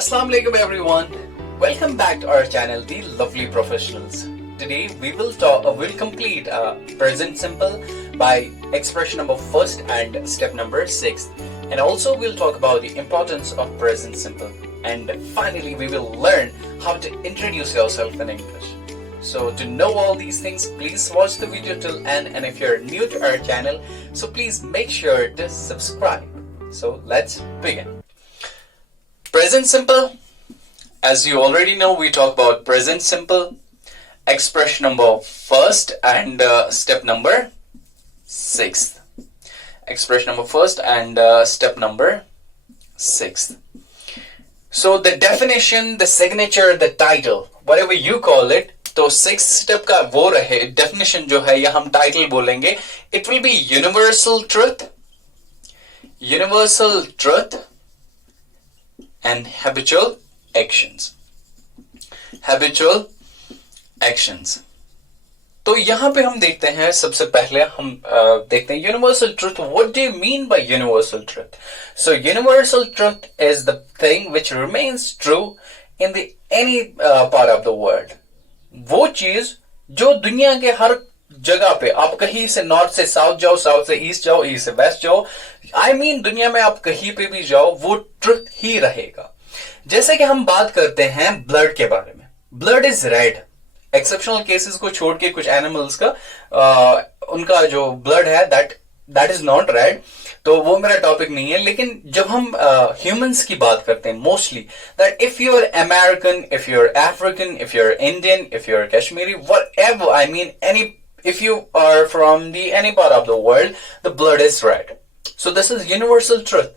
Assalamu alaikum everyone. Welcome back to our channel, The Lovely Professionals. Today we will complete present simple by expression number first and step number 6. And also we'll talk about the importance of present simple. And finally we will learn how to introduce yourself in English. So to know all these things, please watch the video till end. And if you're new to our channel, so please make sure to subscribe. So let's begin. Present simple, as you already know, we talk about present simple, expression number first and step number 6th. Expression number first and step number 6th. So the definition, the signature, the title, whatever you call it, तो 6th step का वो रहे, definition जो है या हम title बोलेंगे, it will be universal truth and habitual actions. तो यहां पे हम देखते हैं, सबसे पहले हम देखते हैं universal truth. What do you mean by universal truth? So universal truth is the thing which remains true in the any part of the world. वो चीज जो दुनिया के हर जगह पे, आप कहीं से नॉर्थ से साउथ जाओ, साउथ से ईस्ट जाओ, ईस्ट से वेस्ट जाओ, दुनिया में आप कहीं पे भी जाओ, वो ट्रुथ ही रहेगा. जैसे कि हम बात करते हैं ब्लड के बारे में. Blood is red. Exceptional cases को छोड़ के कुछ एनिमल्स का उनका जो ब्लड है दैट इज नॉट रेड, तो वो मेरा टॉपिक नहीं है. लेकिन जब हम ह्यूमंस की बात करते हैं, mostly that if you are American, if you are African, if you are Indian, if you are Kashmiri, whatever, I mean any, if you are from any part of the world, the blood is red. So this is universal truth.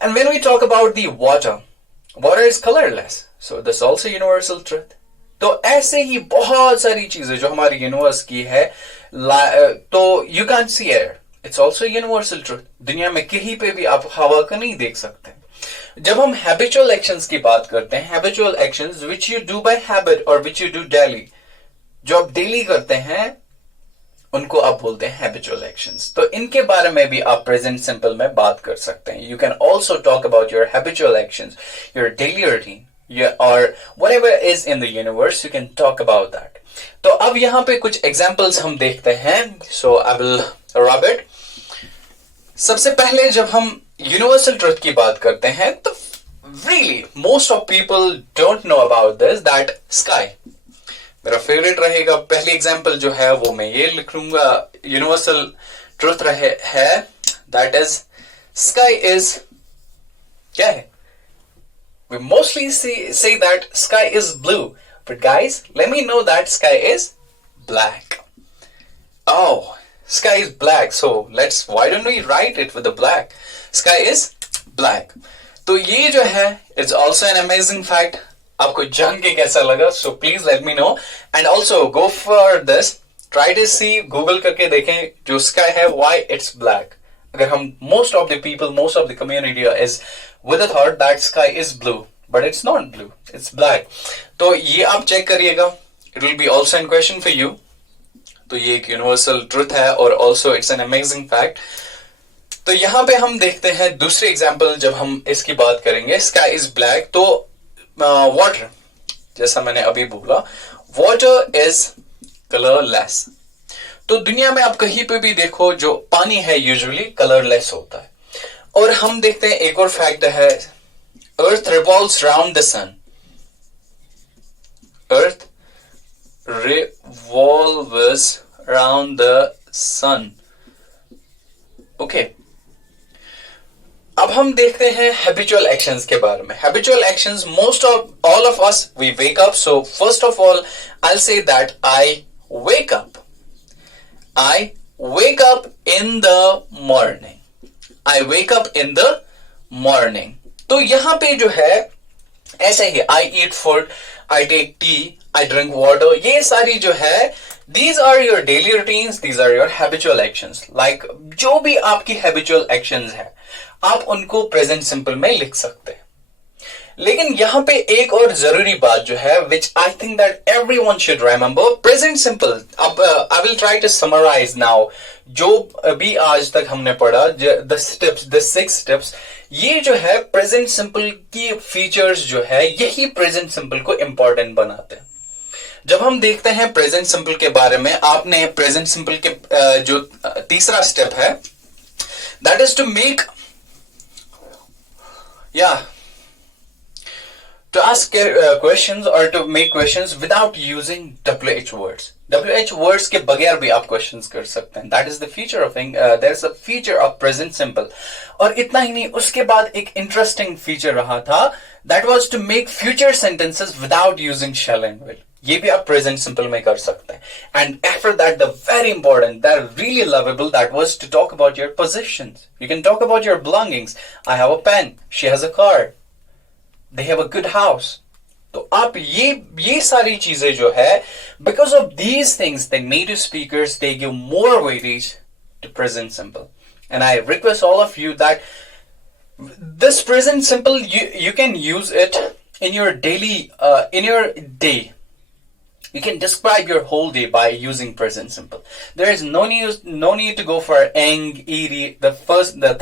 And when we talk about the water is colorless. So this is also universal truth. तो ऐसे ही बहुत सारी चीजें जो हमारी universe की है, तो you can't see air. It's also universal truth. दुनिया में कहीं पे भी आप हवा को नहीं देख सकते. जब हम habitual actions की बात करते हैं, habitual actions which you do by habit or which you do daily, जो आप डेली करते हैं, उनको आप बोलते हैं हैबिचुअल एक्शंस. तो इनके बारे में भी आप प्रेजेंट सिंपल में बात कर सकते हैं. You can also talk about your habitual actions, your daily routine, और whatever is in the universe, you can talk about that. तो अब यहाँ पे कुछ एग्जांपल्स हम देखते हैं. So I will rub it. सबसे पहले जब हम यूनिवर्सल ट्रुथ की बात करते हैं, तो really most of people don't know about this, that sky मेरा फेवरेट रहेगा. पहली एग्जांपल जो है वो मैं ये लिख लूंगा, यूनिवर्सल ट्रुथ है, दैट इज स्काई इज, क्या है? We mostly say that sky is blue, but guys let me know that sky is black. Oh, sky is black, so let's, why don't we write it with the black? Sky is black. तो ये जो है it's also an amazing fact. आपको जान के कैसा लगा? So please let me know. And also go for this, try to C, Google करके देखें जो स्काई है, व्हाई इट्स ब्लैक. अगर हम most of the people, most of the community is with the thought that sky is blue, but it's not blue, it's black. तो ये आप check करिएगा. It will be also an question for you. तो ये एक universal truth है और also it's an amazing fact. तो यहां पे हम देखते हैं दूसरी एग्जाम्पल. जब हम इसकी बात करेंगे, स्काई इज ब्लैक, तो वाटर, जैसा मैंने अभी बोला, वाटर इज कलरलेस. तो दुनिया में आप कहीं पे भी देखो, जो पानी है यूजुअली कलरलेस होता है. और हम देखते हैं एक और फैक्ट है, earth revolves round the sun. Earth revolves round the sun. Okay, अब हम देखते हैं हैबिचुअल एक्शंस के बारे में. Habitual actions, most of all of us we wake up. So first of all I will say that I wake up. I wake up in the morning. I wake up in the morning. तो यहां पे जो है ऐसे ही, I eat food, I take T, I drink water, ये सारी जो है, these are your daily routines, these are your habitual actions. Like जो भी आपकी habitual actions है, आप उनको प्रेजेंट सिंपल में लिख सकते हैं. लेकिन यहाँ पे एक और जरूरी बात जो है which I think that everyone should remember, present simple. अब I will try to summarize now जो अभी आज तक हमने पढ़ा, द स्टेप्स, द 6 स्टेप्स। ये जो है प्रेजेंट सिंपल की फीचर्स जो है, यही प्रेजेंट सिंपल को इंपॉर्टेंट बनाते हैं। जब हम देखते हैं प्रेजेंट सिंपल के बारे में, आपने प्रेजेंट सिंपल के जो तीसरा स्टेप है, that is to make to ask questions or to make questions without using WH words. WH words के बगैर भी आप questions कर सकते हैं. That is the feature of there is a feature of present simple. और इतना ही नहीं, उसके बाद एक interesting feature रहा था, that was to make future sentences without using shall and will. ये भी आप present simple में कर सकते हैं. And after that, the very important, that really lovable, that was to talk about your possessions. You can talk about your belongings. I have a pen. She has a car. They have a good house. तो आप ये सारी चीजें जो है, because of these things, they native speakers, they give more weightage to present simple. And I request all of you that this present simple, you can use it in your daily, in your day. You can describe your whole day by using present simple. There is no need to go for eng, ed, the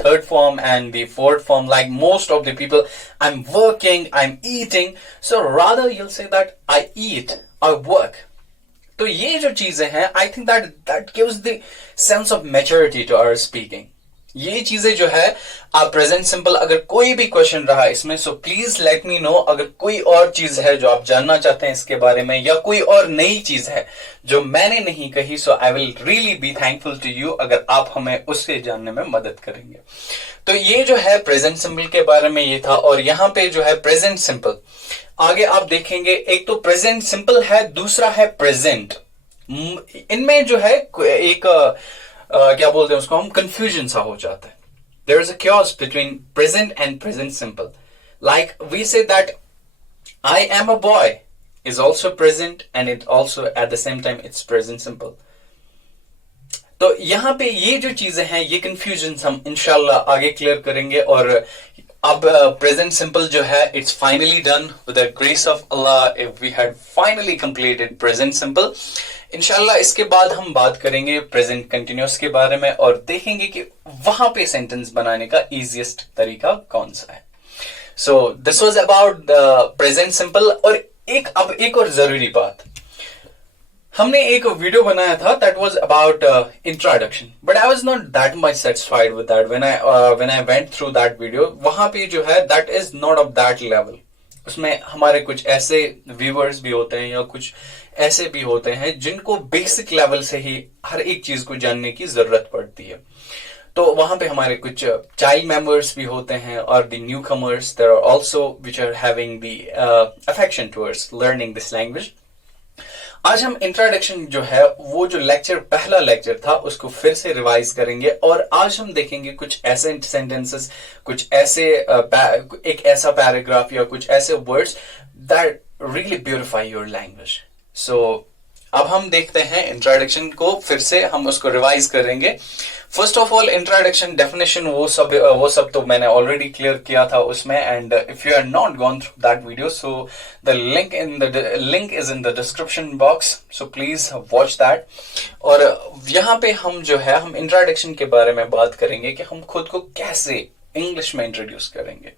third form and the fourth form like most of the people. I'm working, I'm eating. So rather you'll say that I eat, I work. तो ये जो चीजें हैं, I think that gives the sense of maturity to our speaking. ये चीजें जो है, आप प्रेजेंट सिंपल, अगर कोई भी क्वेश्चन रहा इसमें, सो प्लीज लेट मी नो। अगर कोई और चीज है जो आप जानना चाहते हैं इसके बारे में, या कोई और नई चीज है जो मैंने नहीं कही, so I will really be thankful to you अगर आप हमें उससे जानने में मदद करेंगे। तो ये जो है प्रेजेंट सिंपल के बारे में ये था। और यहाँ पे जो है प्रेजेंट सिंपल, आगे आप देखेंगे, एक तो प्रेजेंट सिंपल है, दूसरा है प्रेजेंट। इनमें जो है एक क्या बोलते हैं उसको हम, कंफ्यूजन सा हो जाता है। There is a chaos between present and present simple. Like we say that I am a boy is also present and it also at the same time it's present simple. तो यहाँ पे ये जो चीजें हैं, ये कंफ्यूजन हम इंशाल्लाह आगे क्लियर करेंगे। और अब प्रेजेंट सिंपल जो है, it's finally done with the grace of Allah. If we had finally completed present simple, इंशाल्लाह इसके बाद हम बात करेंगे प्रेजेंट कंटिन्यूअस के बारे में और देखेंगे कि वहां पे सेंटेंस बनाने का इजीएस्ट तरीका कौन सा है। So this was about the present simple. और अब एक और जरूरी बात, हमने एक वीडियो बनाया था that was about introduction, but I was not that much satisfied with that when I went through that video. वहां पे जो है that is not of that level. उसमें हमारे कुछ ऐसे व्यूअर्स भी होते हैं या कुछ ऐसे भी होते हैं जिनको बेसिक लेवल से ही हर एक चीज को जानने की जरूरत पड़ती है। तो वहां पे हमारे कुछ चाइल्ड मेंबर्स भी होते हैं और the new comers there are also which are having the affection towards learning this language. आज हम इंट्रोडक्शन जो है, वो जो लेक्चर पहला लेक्चर था उसको फिर से रिवाइज करेंगे और आज हम देखेंगे कुछ ऐसे सेंटेंसेस, कुछ ऐसे एक ऐसा पैराग्राफ या कुछ ऐसे words that really beautify your language. So अब हम देखते हैं इंट्रोडक्शन को, फिर से हम उसको रिवाइज करेंगे। First of all introduction, definition, वो सब तो मैंने ऑलरेडी क्लियर किया था उसमें। And if you are not gone through that video, so the link is in the description box, so please watch that. और यहाँ पे हम जो है, हम इंट्रोडक्शन के बारे में बात करेंगे कि हम खुद को कैसे इंग्लिश में इंट्रोड्यूस करेंगे।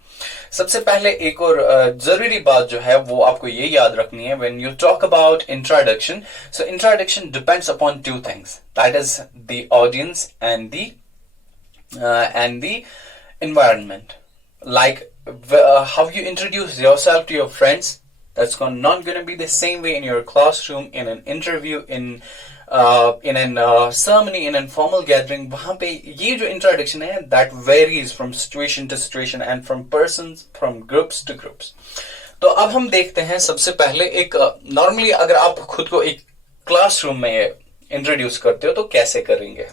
सबसे पहले एक और जरूरी बात जो है वो आपको ये याद रखनी है, when you talk about introduction, so introduction depends upon two things, that is the audience and the environment. Like how you introduce yourself to your friends, that's not going to be the same way in your classroom, in an interview, in an ceremony, in an formal gathering. वहां पे ये जो introduction है, that varies from situation to situation and from persons, from groups to groups. तो अब हम देखते हैं, सबसे पहले एक नॉर्मली अगर आप खुद को एक क्लासरूम में इंट्रोड्यूस करते हो तो कैसे करेंगे।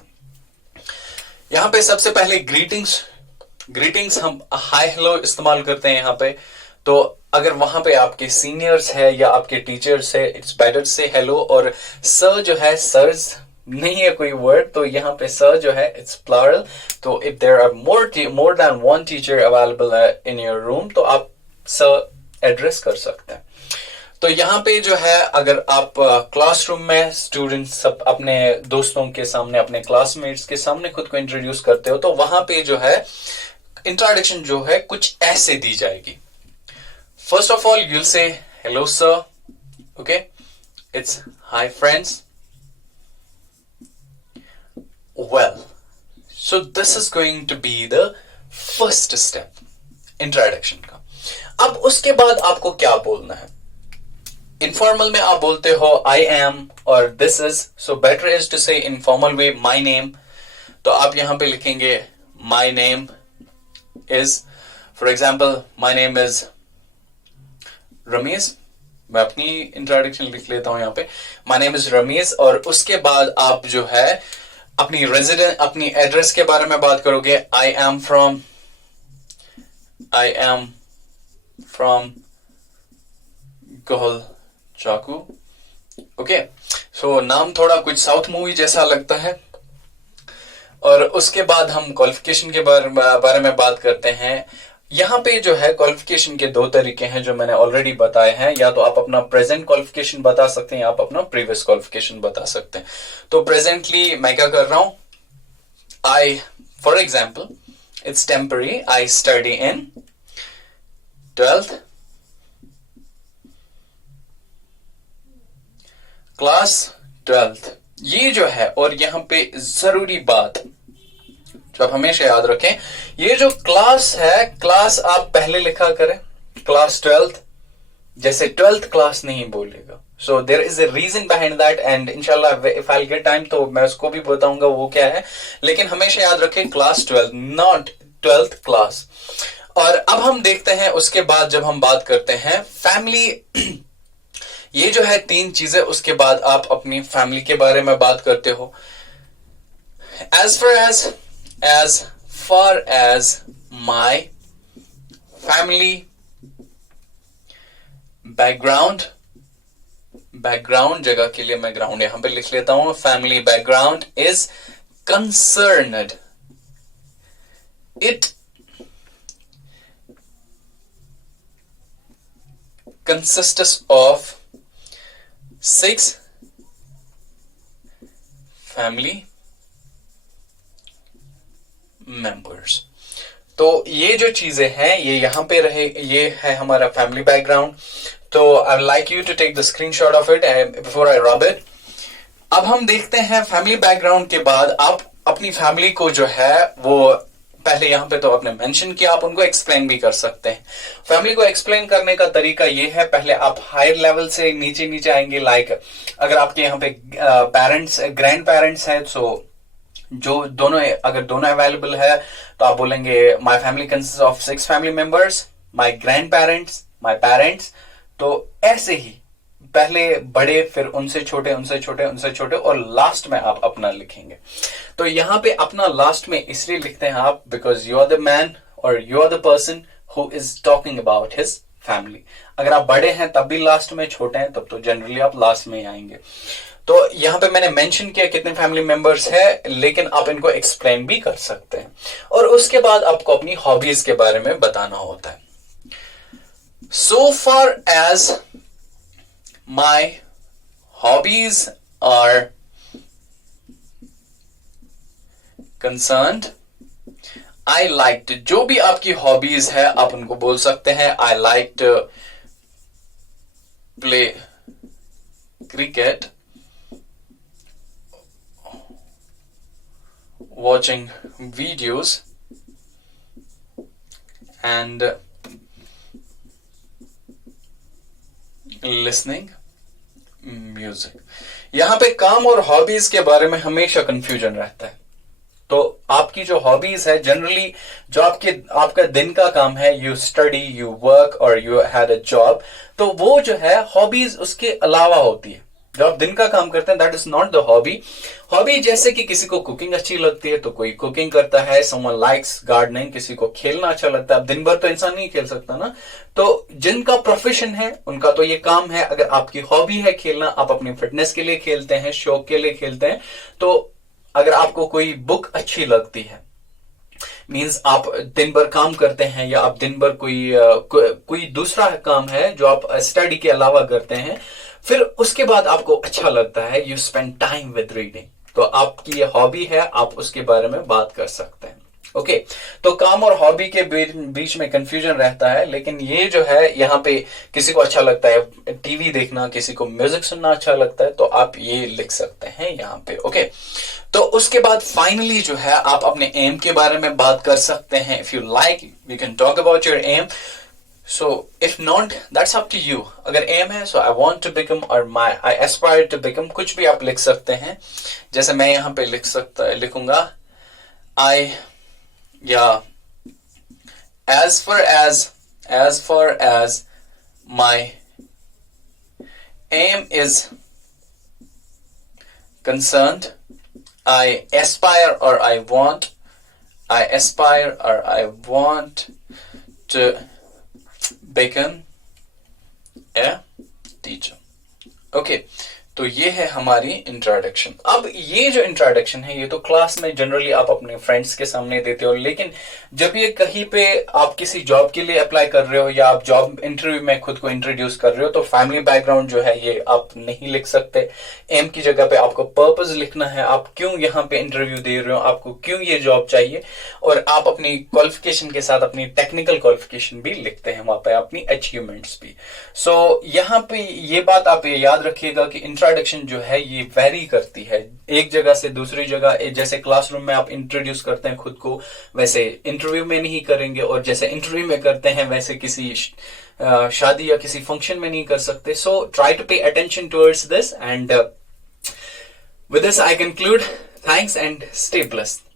यहाँ पे सबसे पहले ग्रीटिंग्स हम हाय हेलो इस्तेमाल करते हैं यहाँ पे। तो अगर वहां पे आपके सीनियर्स है या आपके टीचर्स है, इट्स बेटर से हेलो। और सर जो है, सर्स नहीं है कोई वर्ड, तो यहाँ पे सर जो है इट्स प्लरल। तो if there are more than one teacher available in your room, तो आप सर एड्रेस कर सकते हैं। तो यहाँ पे जो है, अगर आप क्लासरूम में स्टूडेंट्स सब अपने दोस्तों के सामने, अपने क्लासमेट्स के सामने खुद को इंट्रोड्यूस करते हो, तो वहां पे जो है इंट्रोडक्शन जो है कुछ ऐसे दी जाएगी। First of all you'll say hello sir, okay, it's hi friends, well, so this is going to be the first step introduction का। अब उसके बाद आपको क्या बोलना है? इनफॉर्मल में आप बोलते हो I am or this is, so better is to say informal way my name. तो आप यहां पे लिखेंगे my name is, for example my name is Ramesh. मैं अपनी इंट्रोडक्शन लिख लेता हूं यहां पे, माई नेम इज रमेश। और उसके बाद आप जो है अपनी रेजिडेंट, अपनी एड्रेस के बारे में बात करोगे। आई एम फ्रॉम गोहल चाकू, ओके। सो नाम थोड़ा कुछ साउथ मूवी जैसा लगता है। और उसके बाद हम क्वालिफिकेशन के बारे में बात करते हैं। यहाँ पे जो है क्वालिफिकेशन के दो तरीके हैं जो मैंने ऑलरेडी बताए हैं। या तो आप अपना प्रेजेंट क्वालिफिकेशन बता सकते हैं या आप अपना प्रीवियस क्वालिफिकेशन बता सकते हैं। तो प्रेजेंटली मैं क्या कर रहा हूं, I, for example it's temporary, I study in 12th class 12th। ये जो है, और यहां पे जरूरी बात जो आप हमेशा याद रखें, ये जो क्लास है, क्लास आप पहले लिखा करें क्लास 12th, जैसे 12th क्लास नहीं बोलेगा। So there is a reason behind that, and इंशाल्लाह इफ आई गेट टाइम तो मैं उसको भी बताऊंगा वो क्या है। लेकिन हमेशा याद रखें क्लास 12, नॉट 12th क्लास। और अब हम देखते हैं उसके बाद जब हम बात करते हैं फैमिली, ये जो है तीन चीजें, उसके बाद आप अपनी फैमिली के बारे में बात करते हो। as far as my family background जगह के लिए मैं ग्राउंड यहां पे लिख लेता हूं। Family background is concerned, it consists of 6 family members। तो ये जो चीजें हैं ये यहां पे रहे, ये है हमारा फैमिली बैकग्राउंड। तो I like you to take the screenshot of it before I rub it. अब हम देखते हैं फैमिली बैकग्राउंड के बाद आप अपनी फैमिली को जो है वो पहले यहां पे तो आपने मेंशन किया, आप उनको एक्सप्लेन भी कर सकते हैं। फैमिली को एक्सप्लेन करने का तरीका ये है, पहले आप हायर लेवल से नीचे नीचे आएंगे। लाइक अगर आपके यहाँ पे पेरेंट्स, ग्रैंड पेरेंट्स है, सो जो दोनों, अगर दोनों अवेलेबल है तो आप बोलेंगे my family consist of 6 family members, my grand parents, my parents. तो ऐसे ही पहले बड़े, फिर उनसे छोटे, उनसे छोटे, उनसे छोटे, और लास्ट में आप अपना लिखेंगे। तो यहां पे अपना लास्ट में इसलिए लिखते हैं आप, because you are the man और you are the person who is talking about his family. अगर आप बड़े हैं तब भी लास्ट में, छोटे हैं तब तो जनरली आप लास्ट में आएंगे। तो यहां पे मैंने मेंशन किया कितने फैमिली मेंबर्स है, लेकिन आप इनको एक्सप्लेन भी कर सकते हैं। और उसके बाद आपको अपनी हॉबीज के बारे में बताना होता है। So far as my hobbies are concerned, I like to, जो भी आपकी हॉबीज है आप उनको बोल सकते हैं। I like to play cricket, watching videos and listening music. यहां पे काम और हॉबीज के बारे में हमेशा कंफ्यूजन रहता है। तो आपकी जो हॉबीज है, जनरली जो आपका दिन का काम है, यू स्टडी, यू वर्क और यू हैड अ जॉब, तो वो जो है हॉबीज उसके अलावा होती है। जो आप दिन का काम करते हैं that is not the hobby. Hobby जैसे कि किसी को कुकिंग अच्छी लगती है तो कोई कुकिंग करता है, समवन लाइक्स गार्डनिंग, किसी को खेलना अच्छा लगता है। अब दिन भर तो इंसान नहीं खेल सकता ना, तो जिनका प्रोफेशन है उनका तो ये काम है। अगर आपकी हॉबी है खेलना, आप अपनी फिटनेस के लिए खेलते हैं, शौक के लिए खेलते हैं। तो अगर आपको कोई बुक अच्छी लगती है मीन्स आप दिन भर काम करते हैं या आप दिन भर कोई दूसरा काम है जो आप स्टडी के अलावा करते हैं, फिर उसके बाद आपको अच्छा लगता है, you spend time with reading, तो आपकी ये हॉबी है, आप उसके बारे में बात कर सकते हैं। ओके तो काम और हॉबी के बीच में कंफ्यूजन रहता है, लेकिन ये जो है यहाँ पे किसी को अच्छा लगता है टीवी देखना, किसी को म्यूजिक सुनना अच्छा लगता है, तो आप ये लिख सकते हैं यहाँ पे। ओके तो उसके बाद फाइनली जो है आप अपने एम के बारे में बात कर सकते हैं। If you like you can talk about your aim, so if not that's up to you. अगर एम है so I want to become और आई एस्पायर टू बिकम, कुछ भी आप लिख सकते हैं। जैसे मैं यहाँ पे लिखूंगा आई, yeah, as far as my aim is concerned, I aspire or I want to become a teacher. Okay, तो ये है हमारी इंट्रोडक्शन। अब ये जो इंट्रोडक्शन है ये तो क्लास में जनरली आप अपने फ्रेंड्स के सामने देते हो, लेकिन जब ये कहीं पे आप किसी जॉब के लिए अप्लाई कर रहे हो या आप जॉब इंटरव्यू में खुद को इंट्रोड्यूस कर रहे हो, तो फैमिली बैकग्राउंड जो है ये आप नहीं लिख सकते। एम की जगह पे आपको पर्पस लिखना है, आप क्यों यहाँ पे इंटरव्यू दे रहे हो, आपको क्यों ये जॉब चाहिए, और आप अपनी क्वालिफिकेशन के साथ अपनी टेक्निकल क्वालिफिकेशन भी लिखते हैं वहां पे, अपनी अचीवमेंट्स भी। सो यहाँ पे ये बात आप याद रखिएगा कि इंट्रोडक्शन जो है ये वेरी करती है एक जगह से दूसरी जगह। जैसे क्लासरूम में आप इंट्रोड्यूस करते हैं खुद को, वैसे इंटरव्यू में नहीं करेंगे, और जैसे इंटरव्यू में करते हैं वैसे किसी शादी या किसी फंक्शन में नहीं कर सकते। So try to pay attention towards this, and with this I conclude. Thanks and stay blessed.